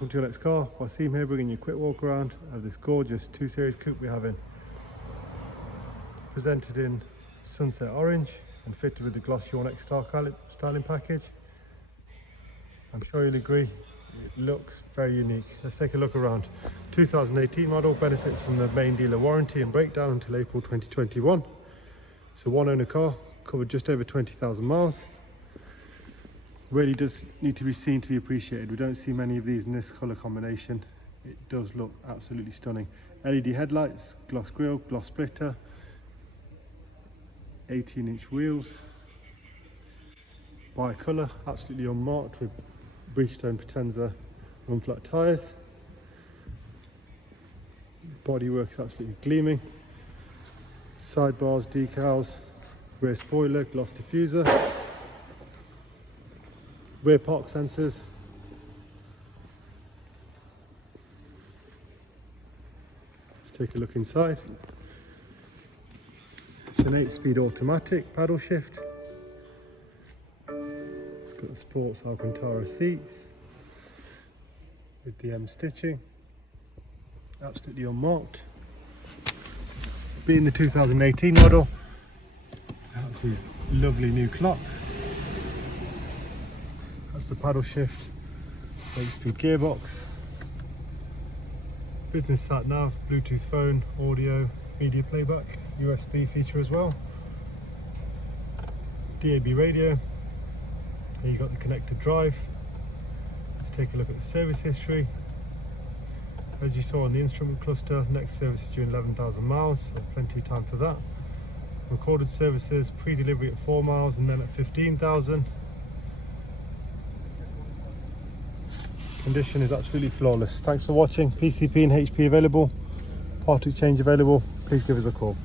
welcome to your next car. Wasim here, bringing you a quick walk around of this gorgeous 2 Series coupe we're having. Presented in sunset orange and fitted with the glossy Onyx styling package. I'm sure you'll agree, it looks very unique. Let's take a look around. 2018 model, benefits from the main dealer warranty and breakdown until April 2021. It's a one owner car, covered just over 20,000 miles. Really does need to be seen to be appreciated. We don't see many of these in this colour combination. It does look absolutely stunning. LED headlights, gloss grille, gloss splitter, 18-inch wheels, bi-colour, absolutely unmarked with Bridgestone Potenza run flat tyres. Bodywork is absolutely gleaming. Sidebars, decals, rear spoiler, gloss diffuser, rear park sensors. Let's take a look inside. It's an 8-speed automatic paddle shift. It's got the sports Alcantara seats with the M stitching, absolutely unmarked. Being the 2018 model, that's these lovely new clocks. That's the paddle shift, 8-speed gearbox, business sat nav, Bluetooth phone, audio, media playback, USB feature as well, DAB radio. There you got the connected drive. Let's take a look at the service history. As you saw on the instrument cluster, next service is due in 11,000 miles, so plenty of time for that. Recorded services, pre-delivery at 4 miles and then at 15,000. Condition is absolutely flawless. Thanks for watching. PCP and HP available, part exchange available. Please give us a call.